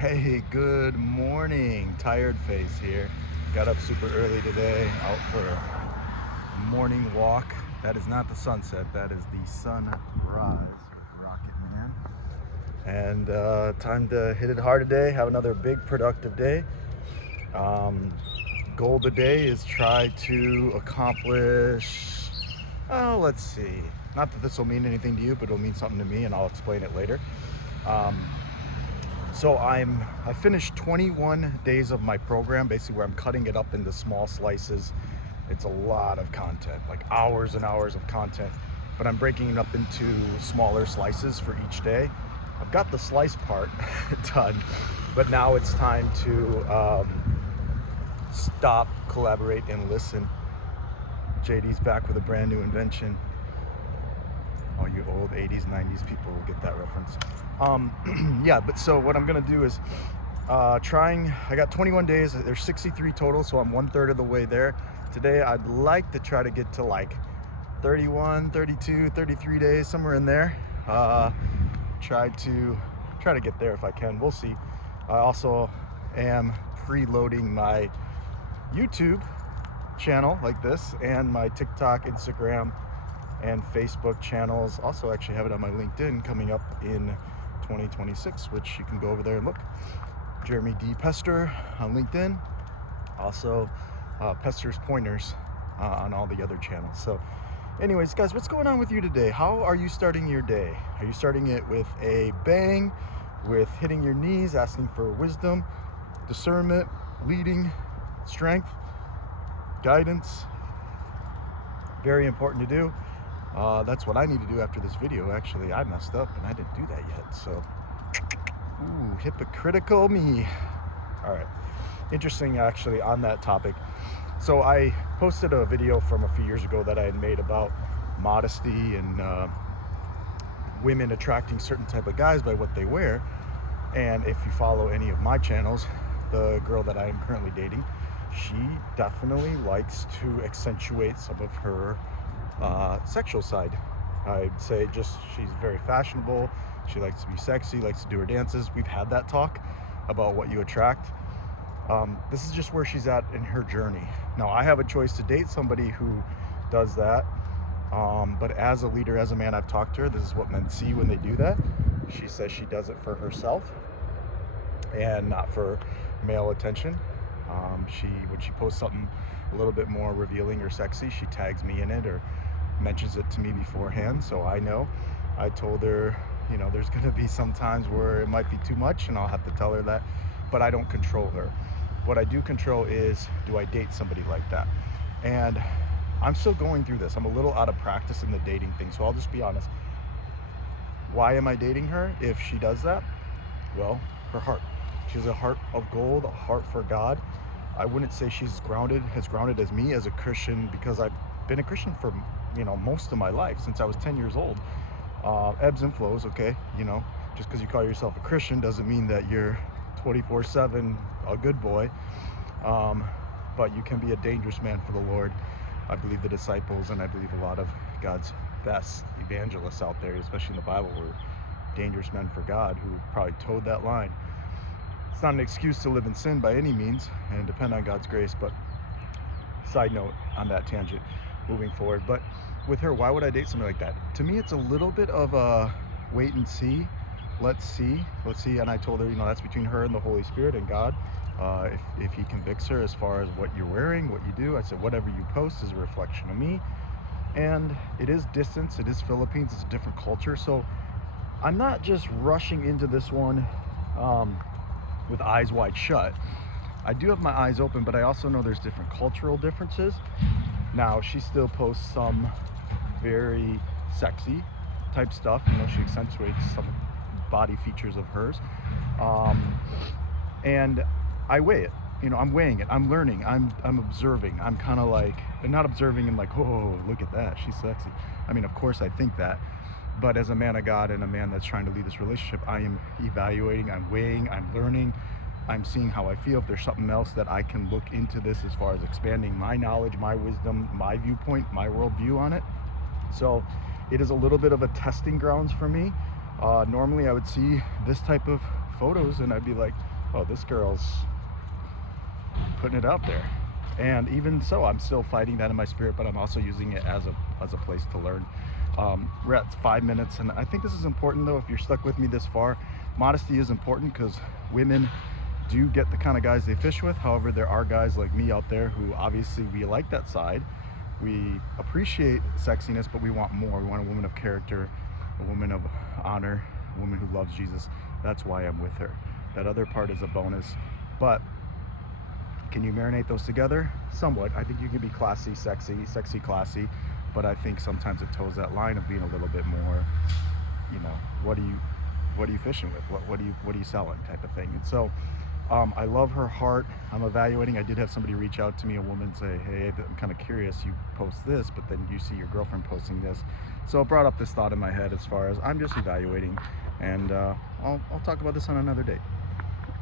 Hey, good morning. Tired face here. Got up super early today, out for a morning walk. That is not the sunset, that is the sunrise with Rocket Man. And time to hit it hard today, have another big productive day. Goal today is try to accomplish, let's see. Not that this will mean anything to you, but it'll mean something to me, and I'll explain it later. So I finished 21 days of my program, basically where I'm cutting it up into small slices. It's a lot of content, like hours and hours of content, but I'm breaking it up into smaller slices for each day. I've got the slice part done, but now it's time to stop, collaborate, and listen. JD's back with a brand new invention. All you old 80s, 90s people will get that reference. Yeah, but so what I'm gonna do is I got 21 days, there's 63 total, so I'm 1/3 of the way there. Today, I'd like to try to get to like 31, 32, 33 days, somewhere in there. Try to get there if I can, we'll see. I also am preloading my YouTube channel like this and my TikTok, Instagram, and Facebook channels. Also actually have it on my LinkedIn coming up in 2026, which you can go over there and look. Jeremy D. Pester on LinkedIn. Also Pester's Pointers on all the other channels. So anyways, guys, what's going on with you today? How are you starting your day? Are you starting it with a bang, with hitting your knees, asking for wisdom, discernment, leading, strength, guidance? Very important to do. That's what I need to do after this video. Actually, I messed up and I didn't do that yet. So, ooh, hypocritical me. All right. Interesting, actually, on that topic. So I posted a video from a few years ago that I had made about modesty and women attracting certain type of guys by what they wear. And if you follow any of my channels, the girl that I am currently dating, she definitely likes to accentuate some of her sexual side. I'd say just she's very fashionable. She likes to be sexy, likes to do her dances. We've had that talk about what you attract. This is just where she's at in her journey. Now, I have a choice to date somebody who does that. But as a leader, as a man, I've talked to her. This is what men see when they do that. She says she does it for herself and not for male attention. When she posts something a little bit more revealing or sexy, she tags me in it or mentions it to me beforehand, so I know. I told her, there's going to be some times where it might be too much, and I'll have to tell her that, but I don't control her. What I do control is, do I date somebody like that? And I'm still going through this. I'm a little out of practice in the dating thing, so I'll just be honest. Why am I dating her if she does that? Well, her heart. She has a heart of gold, a heart for God. I wouldn't say she's as grounded as me as a Christian, because I've been a Christian for most of my life, since I was 10 years old. Ebbs and flows, okay? Just because you call yourself a Christian doesn't mean that you're 24/7 a good boy. But you can be a dangerous man for the Lord. I believe the disciples, and I believe a lot of God's best evangelists out there, especially in the Bible, were dangerous men for God who probably towed that line. It's not an excuse to live in sin by any means and depend on God's grace, but side note on that tangent, moving forward. But with her, why would I date somebody like that? To me, it's a little bit of a wait and see. Let's see. And I told her, that's between her and the Holy Spirit and God. If he convicts her as far as what you're wearing, what you do, I said, whatever you post is a reflection of me. And it is distance, it is Philippines, it's a different culture. So I'm not just rushing into this one with eyes wide shut. I do have my eyes open, but I also know there's different cultural differences. Now, she still posts some very sexy type stuff. She accentuates some body features of hers. And I weigh it. I'm weighing it. I'm learning. I'm observing. I'm kind of like, not observing and like, oh, look at that, she's sexy. I mean, of course I think that. But as a man of God and a man that's trying to lead this relationship, I am evaluating, I'm weighing, I'm learning, I'm seeing how I feel. If there's something else that I can look into this as far as expanding my knowledge, my wisdom, my viewpoint, my worldview on it. So it is a little bit of a testing grounds for me. Normally I would see this type of photos and I'd be like, oh, this girl's putting it out there. And even so, I'm still fighting that in my spirit, but I'm also using it as a place to learn. We're at 5 minutes, and I think this is important though. If you're stuck with me this far, modesty is important because women do get the kind of guys they fish with. However, there are guys like me out there who obviously we like that side. We appreciate sexiness, but we want more. We want a woman of character, a woman of honor, a woman who loves Jesus. That's why I'm with her. That other part is a bonus, but can you marinate those together? Somewhat. I think you can be classy, sexy, classy, but I think sometimes it toes that line of being a little bit more, what are you fishing with? What are you selling type of thing? And so I love her heart. I'm evaluating. I did have somebody reach out to me, a woman, say, hey, I'm kind of curious. You post this, but then you see your girlfriend posting this. So it brought up this thought in my head as far as I'm just evaluating, and I'll talk about this on another date.